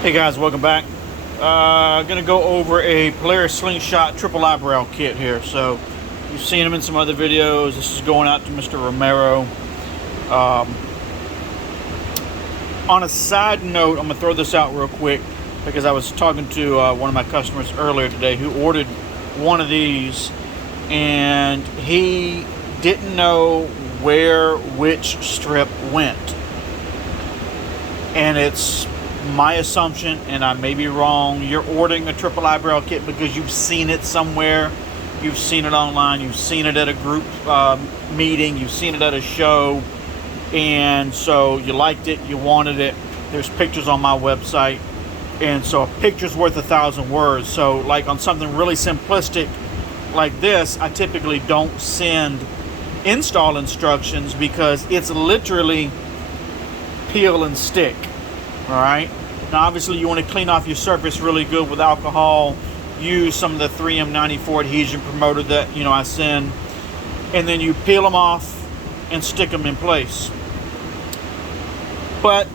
Hey guys, welcome back. Gonna go over a Polaris Slingshot triple eyebrow kit here. So you've seen them in some other videos. This is going out to Mr. Romero. On a side note, I'm gonna throw this out real quick because I was talking to one of my customers earlier today who ordered one of these, and he didn't know where which strip went. And it's my assumption, and I may be wrong, you're ordering a triple eyebrow kit because you've seen it somewhere. You've seen it online, you've seen it at a group meeting, you've seen it at a show, and so you liked it, you wanted it. There's pictures on my website, and so a picture's worth 1,000 words. So like on something really simplistic like this, I typically don't send install instructions because it's literally peel and stick. All right. Now, obviously, you want to clean off your surface really good with alcohol. Use some of the 3M94 adhesion promoter that I send, and then you peel them off and stick them in place. But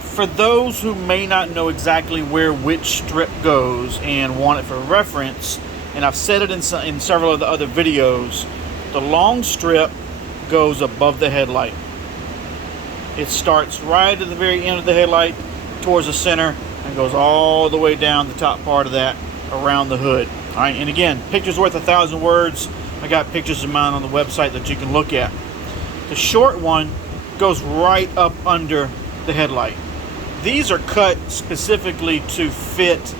for those who may not know exactly where which strip goes and want it for reference, and I've said it in several of the other videos, the long strip goes above the headlight. It starts right at the very end of the headlight towards the center and goes all the way down the top part of that around the hood. All right, and again, picture's worth 1,000 words. I got pictures of mine on the website that you can look at. The short one goes right up under the headlight. These are cut specifically to fit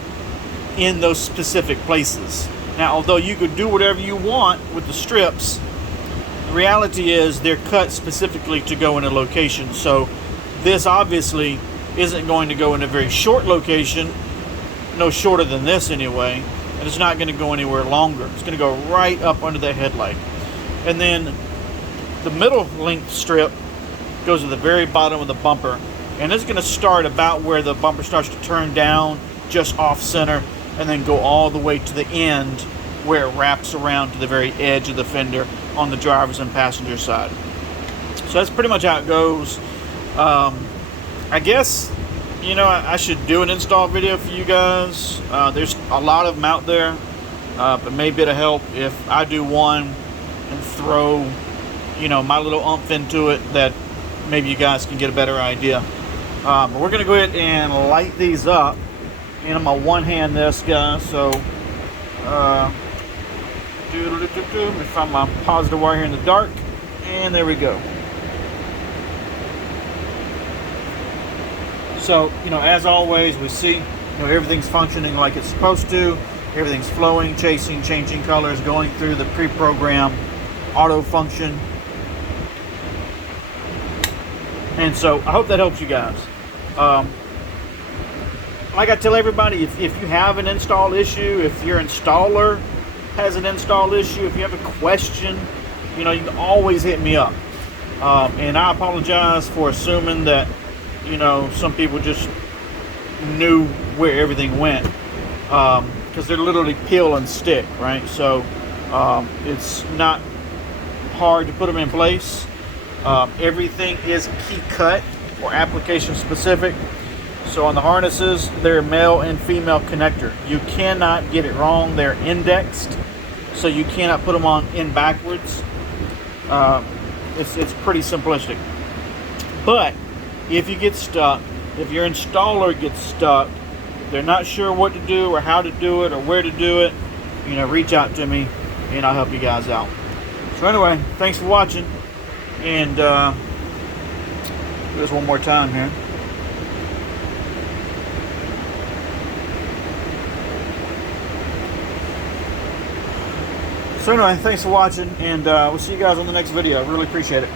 in those specific places. Now, although you could do whatever you want with the strips, the reality is they're cut specifically to go in a location. So this obviously isn't going to go in a very short location, no shorter than this anyway, and it's not going to go anywhere longer. It's going to go right up under the headlight. And then the middle length strip goes to the very bottom of the bumper, and it's going to start about where the bumper starts to turn down, just off center, and then go all the way to the end where it wraps around to the very edge of the fender on the driver's and passenger side. So that's pretty much how it goes. I guess I should do an install video for you guys. There's a lot of them out there, but maybe it'll help if I do one and throw my little oomph into it, that maybe you guys can get a better idea. But we're gonna go ahead and light these up, and I'm gonna one hand this, guys. So let me find my positive wire here in the dark, and there we go. So, as always, we see, everything's functioning like it's supposed to. Everything's flowing, chasing, changing colors, going through the pre-programmed auto function. And so I hope that helps you guys. Like I tell everybody, if you have an install issue, if your installer has an install issue, if you have a question, you can always hit me up. And I apologize for assuming that some people just knew where everything went, because they're literally peel and stick, right? So it's not hard to put them in place. Everything is key cut or application specific. So on the harnesses, they're male and female connector. You cannot get it wrong. They're indexed, so you cannot put them on in backwards. It's pretty simplistic. But if you get stuck, if your installer gets stuck, they're not sure what to do or how to do it or where to do it, reach out to me and I'll help you guys out. So anyway, thanks for watching, and do this one more time here. So anyway, thanks for watching, and we'll see you guys on the next video. I really appreciate it.